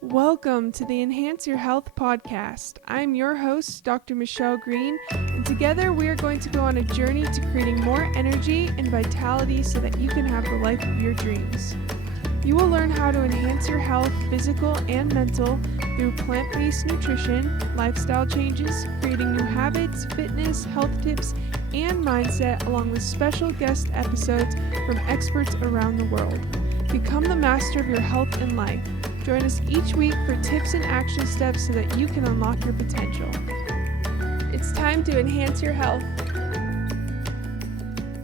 Welcome to the Enhance Your Health podcast. I'm your host, Dr. Michelle Green, and together we are going to go on a journey to creating more energy and vitality so that you can have the life of your dreams. You will learn how to enhance your health, physical and mental, through plant-based nutrition, lifestyle changes, creating new habits, fitness, health tips, and mindset, along with special guest episodes from experts around the world. Become the master of your health and life. Join us each week for tips and action steps so that you can unlock your potential. It's time to enhance your health.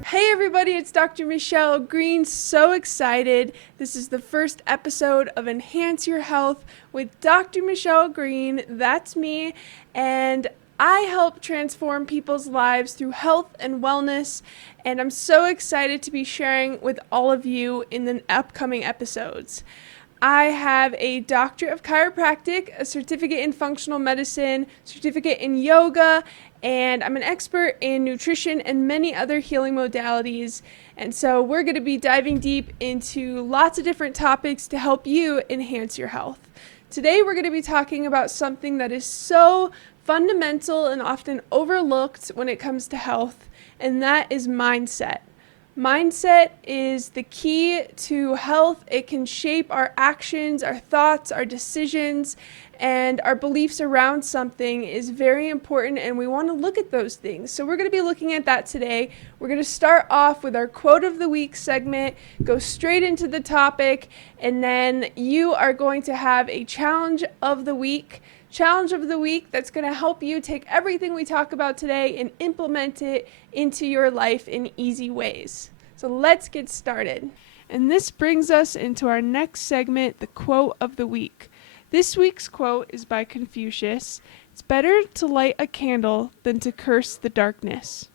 Hey everybody, it's Dr. Michelle Green. So excited. This is the first episode of Enhance Your Health with Dr. Michelle Green. That's me. And I help transform people's lives through health and wellness. And I'm so excited to be sharing with all of you in the upcoming episodes. I have a doctorate of chiropractic, a certificate in functional medicine, certificate in yoga, and I'm an expert in nutrition and many other healing modalities. And so we're going to be diving deep into lots of different topics to help you enhance your health. Today we're going to be talking about something that is so fundamental and often overlooked when it comes to health, and that is mindset. Mindset is the key to health. It can shape our actions, our thoughts, our decisions, and our beliefs around something is very important, and we want to look at those things. So we're going to be looking at that today. We're going to start off with our quote of the week segment, go straight into the topic, and then you are going to have a challenge of the week. Challenge of the week that's going to help you take everything we talk about today and implement it into your life in easy ways. So let's get started. And this brings us into our next segment, the quote of the week. This week's quote is by Confucius. It's better to light a candle than to curse the darkness.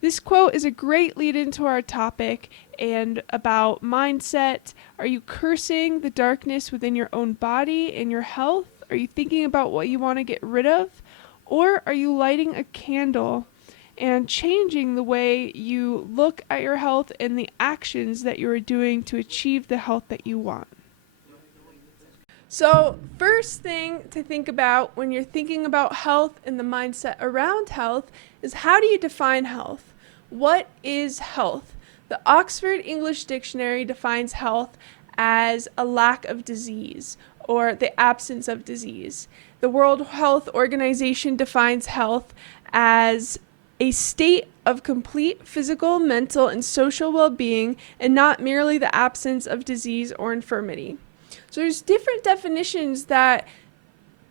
This quote is a great lead into our topic and about mindset. Are you cursing the darkness within your own body and your health? Are you thinking about what you want to get rid of? Or are you lighting a candle and changing the way you look at your health and the actions that you are doing to achieve the health that you want? So, first thing to think about when you're thinking about health and the mindset around health is, how do you define health? What is health? The Oxford English Dictionary defines health as a lack of disease or the absence of disease. The World Health Organization defines health as a state of complete physical, mental, and social well-being, and not merely the absence of disease or infirmity. So there's different definitions that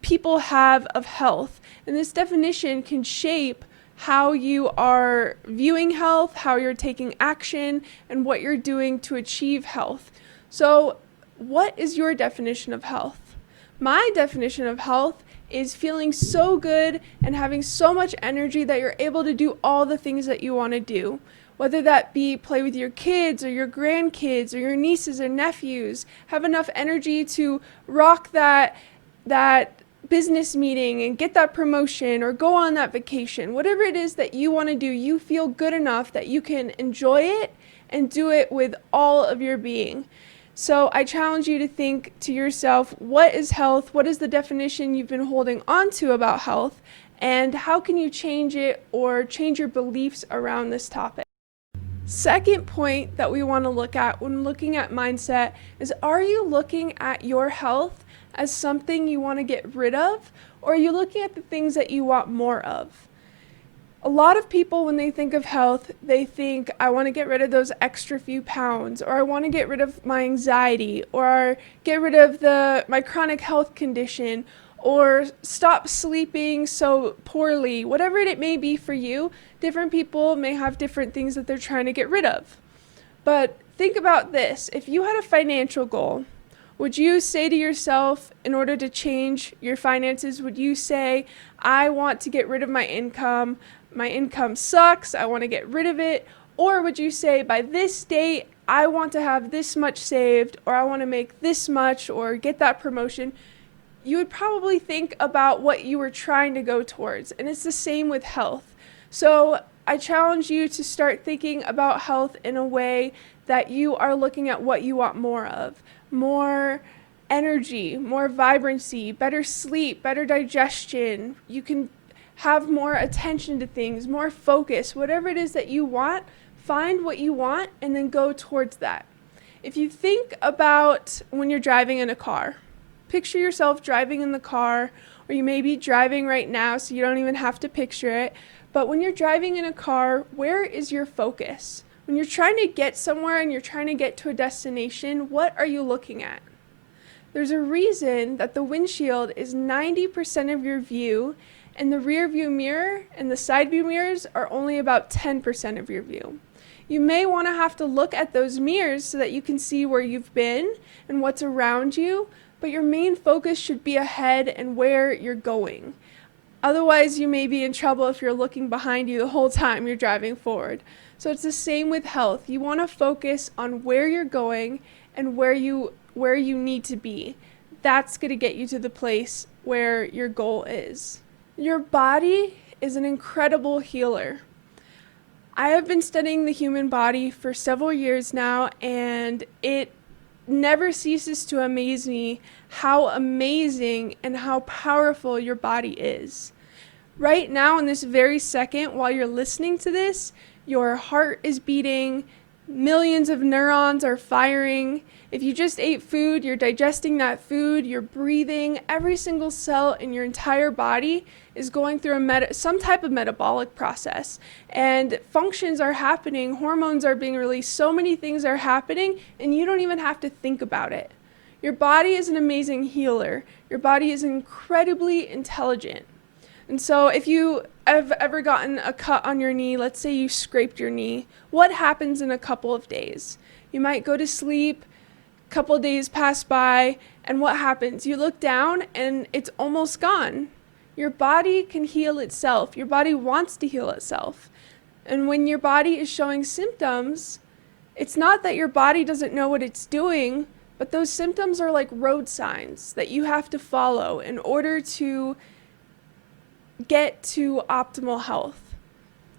people have of health, and this definition can shape how you are viewing health, how you're taking action, and what you're doing to achieve health. So what is your definition of health? My definition of health is feeling so good and having so much energy that you're able to do all the things that you want to do. Whether that be play with your kids or your grandkids or your nieces or nephews, have enough energy to rock that business meeting and get that promotion or go on that vacation. Whatever it is that you want to do, you feel good enough that you can enjoy it and do it with all of your being. So I challenge you to think to yourself, what is health? What is the definition you've been holding on to about health? And how can you change it or change your beliefs around this topic? Second point that we want to look at when looking at mindset is, are you looking at your health as something you want to get rid of, or are you looking at the things that you want more of? A lot of people, when they think of health, they think, I want to get rid of those extra few pounds, or I want to get rid of my anxiety, or get rid of my chronic health condition, or stop sleeping so poorly. Whatever it may be for you, different people may have different things that they're trying to get rid of. But think about this. If you had a financial goal, would you say to yourself, in order to change your finances, would you say, I want to get rid of my income sucks, I want to get rid of it? Or would you say, by this date, I want to have this much saved, or I want to make this much, or get that promotion? You would probably think about what you were trying to go towards. And it's the same with health. So I challenge you to start thinking about health in a way that you are looking at what you want more of. More energy, more vibrancy, better sleep, better digestion. You can have more attention to things, more focus, whatever it is that you want. Find what you want and then go towards that. If you think about when you're driving in a car, picture yourself driving in the car, or you may be driving right now so you don't even have to picture it. But when you're driving in a car, where is your focus? When you're trying to get somewhere and you're trying to get to a destination, what are you looking at? There's a reason that the windshield is 90% of your view, and the rear view mirror and the side view mirrors are only about 10% of your view. You may want to have to look at those mirrors so that you can see where you've been and what's around you, but your main focus should be ahead and where you're going. Otherwise, you may be in trouble if you're looking behind you the whole time you're driving forward. So it's the same with health. You want to focus on where you're going and where you need to be. That's going to get you to the place where your goal is. Your body is an incredible healer. I have been studying the human body for several years now, and it never ceases to amaze me how amazing and how powerful your body is. Right now, in this very second, while you're listening to this, your heart is beating, millions of neurons are firing. If you just ate food, you're digesting that food, you're breathing. Every single cell in your entire body is going through some type of metabolic process. And functions are happening, hormones are being released, so many things are happening, and you don't even have to think about it. Your body is an amazing healer. Your body is incredibly intelligent. And so if you have ever gotten a cut on your knee, let's say you scraped your knee, what happens in a couple of days? You might go to sleep, a couple of days pass by, and what happens? You look down and it's almost gone. Your body can heal itself. Your body wants to heal itself. And when your body is showing symptoms, it's not that your body doesn't know what it's doing, but those symptoms are like road signs that you have to follow in order to get to optimal health.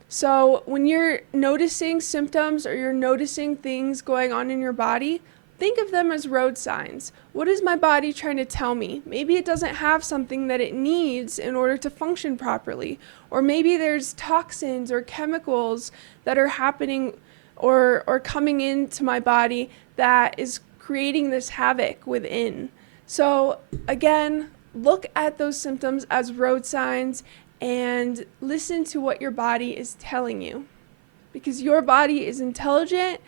So when you're noticing symptoms or you're noticing things going on in your body, think of them as road signs. What is my body trying to tell me? Maybe it doesn't have something that it needs in order to function properly. Or maybe there's toxins or chemicals that are happening or coming into my body that is creating this havoc within. So again, look at those symptoms as road signs and listen to what your body is telling you. Because your body is intelligent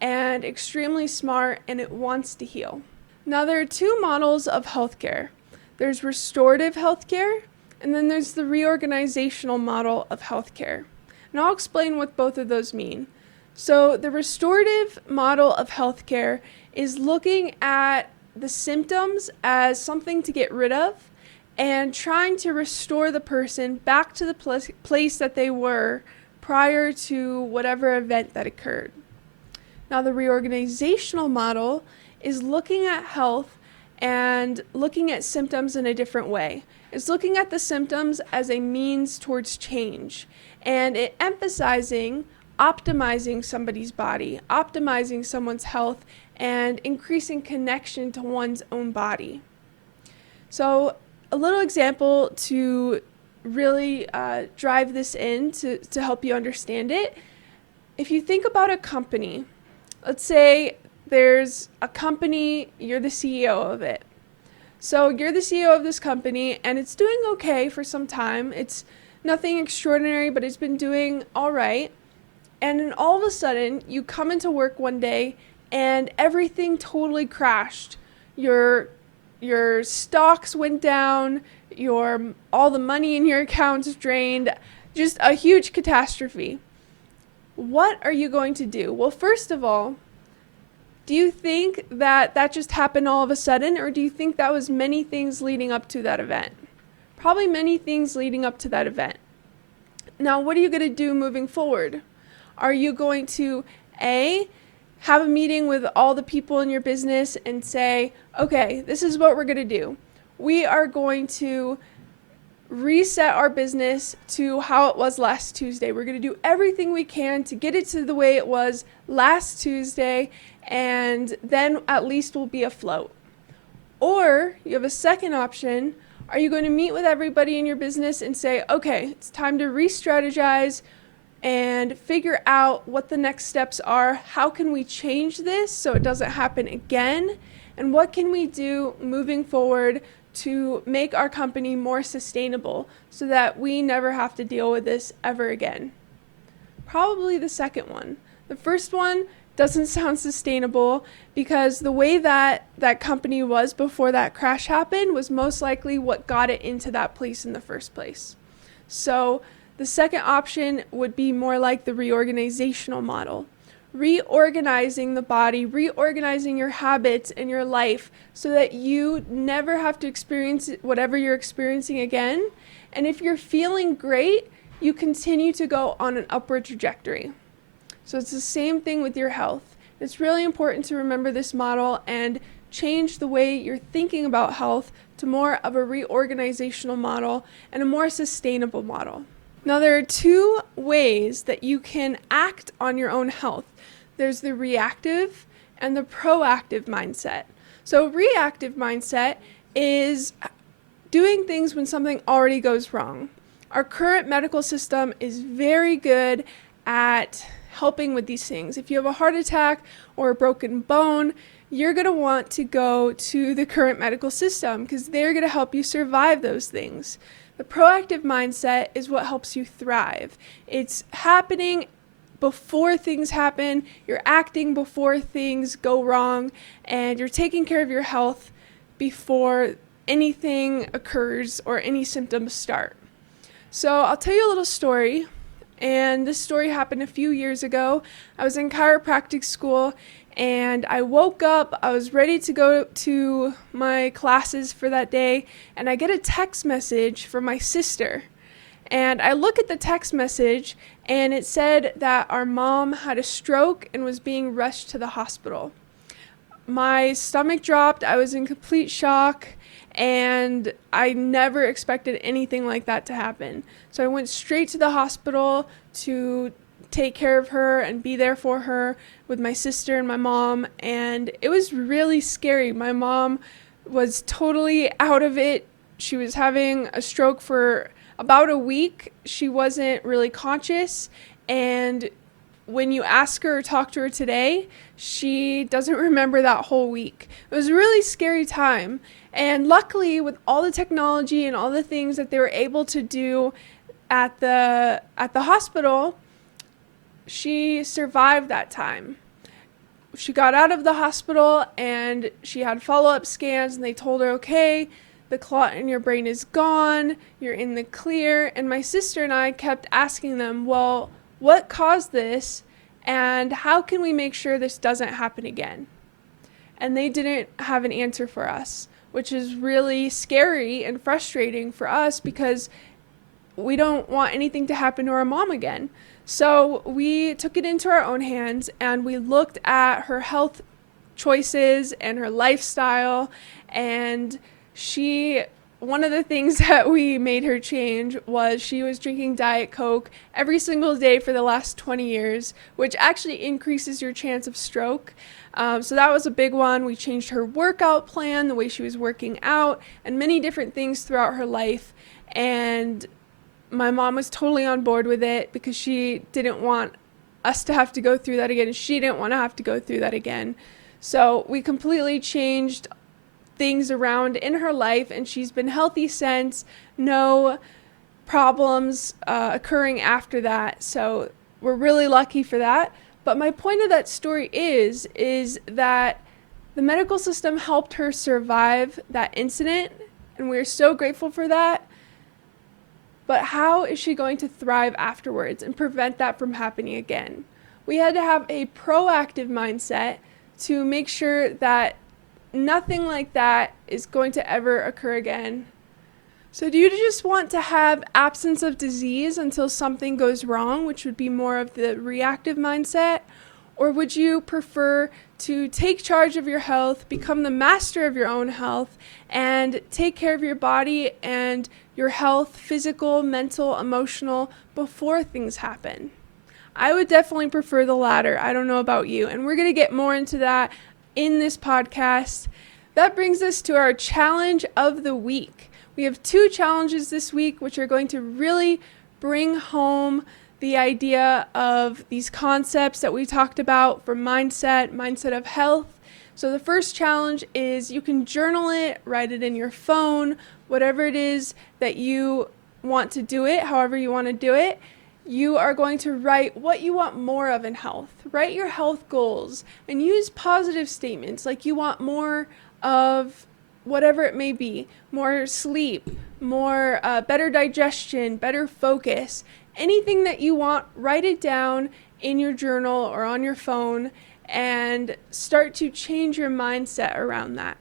and extremely smart, and it wants to heal. Now, there are two models of healthcare. There's restorative healthcare, and then there's the reorganizational model of healthcare. And I'll explain what both of those mean. So the restorative model of healthcare is looking at the symptoms as something to get rid of and trying to restore the person back to the place that they were prior to whatever event that occurred. Now, the reorganizational model is looking at health and looking at symptoms in a different way. It's looking at the symptoms as a means towards change, and it emphasizing optimizing somebody's body, optimizing someone's health, and increasing connection to one's own body. So a little example to really drive this in to help you understand it. If you think about a company, let's say there's a company, you're the CEO of it. So you're the CEO of this company and it's doing okay for some time. It's nothing extraordinary, but it's been doing all right. And then all of a sudden you come into work one day and everything totally crashed. Your stocks went down, all the money in your accounts drained, just a huge catastrophe. What are you going to do? Well, first of all, do you think that just happened all of a sudden, or do you think that was many things leading up to that event? Probably many things leading up to that event. Now, what are you going to do moving forward? Are you going to, A, have a meeting with all the people in your business and say, okay, this is what we're going to do. We are going to reset our business to how it was last Tuesday. We're going to do everything we can to get it to the way it was last Tuesday, and then at least we'll be afloat. Or you have a second option. Are you going to meet with everybody in your business and say, okay, it's time to re-strategize and figure out what the next steps are? How can we change this so it doesn't happen again? And what can we do moving forward to make our company more sustainable so that we never have to deal with this ever again? Probably the second one. The first one doesn't sound sustainable because the way that company was before that crash happened was most likely what got it into that place in the first place. So the second option would be more like the reorganizational model. Reorganizing the body, reorganizing your habits and your life so that you never have to experience whatever you're experiencing again. And if you're feeling great, you continue to go on an upward trajectory. So it's the same thing with your health. It's really important to remember this model and change the way you're thinking about health to more of a reorganizational model and a more sustainable model. Now, there are two ways that you can act on your own health. There's the reactive and the proactive mindset. So reactive mindset is doing things when something already goes wrong. Our current medical system is very good at helping with these things. If you have a heart attack or a broken bone, you're going to want to go to the current medical system because they're going to help you survive those things. The proactive mindset is what helps you thrive. It's happening before things happen, you're acting before things go wrong, and you're taking care of your health before anything occurs or any symptoms start. So I'll tell you a little story. And this story happened a few years ago. I was in chiropractic school and I woke up, I was ready to go to my classes for that day, and I get a text message from my sister. And I look at the text message and it said that our mom had a stroke and was being rushed to the hospital. My stomach dropped, I was in complete shock, and I never expected anything like that to happen. So I went straight to the hospital to take care of her and be there for her with my sister and my mom, and it was really scary. My mom was totally out of it. She was having a stroke for about a week. She wasn't really conscious, and when you ask her or talk to her today, she doesn't remember that whole week. It was a really scary time. And luckily, with all the technology and all the things that they were able to do at the hospital, she survived that time. She got out of the hospital and she had follow-up scans, and they told her, okay, the clot in your brain is gone, you're in the clear. And my sister and I kept asking them, well, what caused this, and how can we make sure this doesn't happen again? And they didn't have an answer for us, which is really scary and frustrating for us because we don't want anything to happen to our mom again. So we took it into our own hands and we looked at her health choices and her lifestyle, and one of the things that we made her change was she was drinking Diet Coke every single day for the last 20 years, which actually increases your chance of stroke. So that was a big one. We changed her workout plan, the way she was working out, and many different things throughout her life. And my mom was totally on board with it because she didn't want us to have to go through that again, and she didn't want to have to go through that again. So we completely changed things around in her life, and she's been healthy since. No problems occurring after that. So we're really lucky for that. But my point of that story is that the medical system helped her survive that incident, and we're so grateful for that. But how is she going to thrive afterwards and prevent that from happening again? We had to have a proactive mindset to make sure that nothing like that is going to ever occur again. So do you just want to have absence of disease until something goes wrong, which would be more of the reactive mindset? Or would you prefer to take charge of your health, become the master of your own health, and take care of your body and your health, physical, mental, emotional, before things happen? I would definitely prefer the latter. I don't know about you. And we're going to get more into that in this podcast. That brings us to our challenge of the week. We have 2 challenges this week, which are going to really bring home the idea of these concepts that we talked about for mindset of health. So the first challenge is you can journal it, write it in your phone, whatever it is that you want to do it, however you want to do it. You are going to write what you want more of in health. Write your health goals and use positive statements like you want more of whatever it may be, more sleep, more better digestion, better focus, anything that you want, write it down in your journal or on your phone and start to change your mindset around that.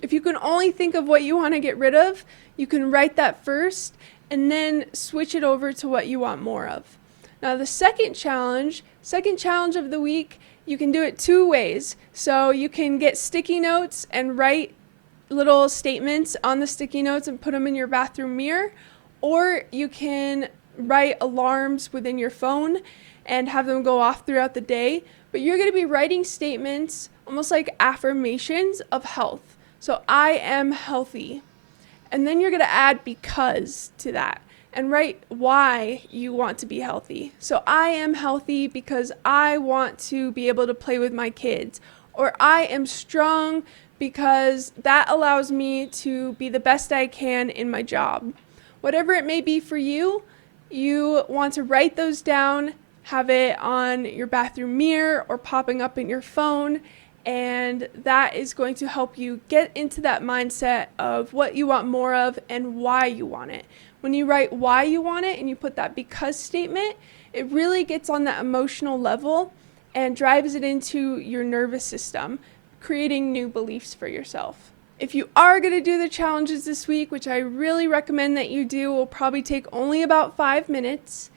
If you can only think of what you want to get rid of, you can write that first and then switch it over to what you want more of. Now the second challenge of the week, you can do it 2 ways. So you can get sticky notes and write little statements on the sticky notes and put them in your bathroom mirror, or you can write alarms within your phone and have them go off throughout the day. But you're going to be writing statements almost like affirmations of health. So I am healthy. And then you're going to add because to that and write why you want to be healthy. So I am healthy because I want to be able to play with my kids. Or I am strong because that allows me to be the best I can in my job. Whatever it may be for you, you want to write those down, have it on your bathroom mirror or popping up in your phone, and that is going to help you get into that mindset of what you want more of and why you want it. When you write why you want it and you put that because statement, it really gets on that emotional level and drives it into your nervous system, creating new beliefs for yourself. If you are going to do the challenges this week, which I really recommend that you do, will probably take only about 5 minutes,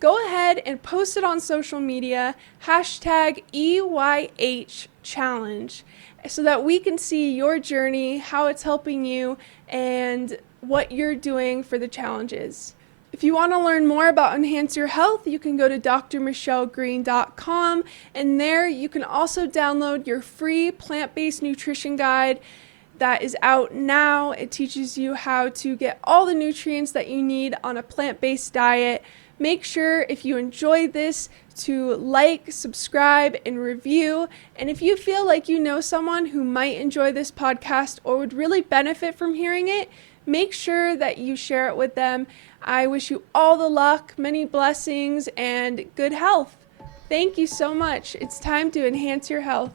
go ahead and post it on social media, #EYHchallenge, so that we can see your journey, how it's helping you, and what you're doing for the challenges. If you want to learn more about Enhance Your Health, you can go to drmichellegreen.com, and there you can also download your free plant-based nutrition guide that is out now. It teaches you how to get all the nutrients that you need on a plant-based diet. Make sure, if you enjoyed this, to like, subscribe, and review. And if you feel like you know someone who might enjoy this podcast or would really benefit from hearing it, make sure that you share it with them. I wish you all the luck, many blessings, and good health. Thank you so much. It's time to enhance your health.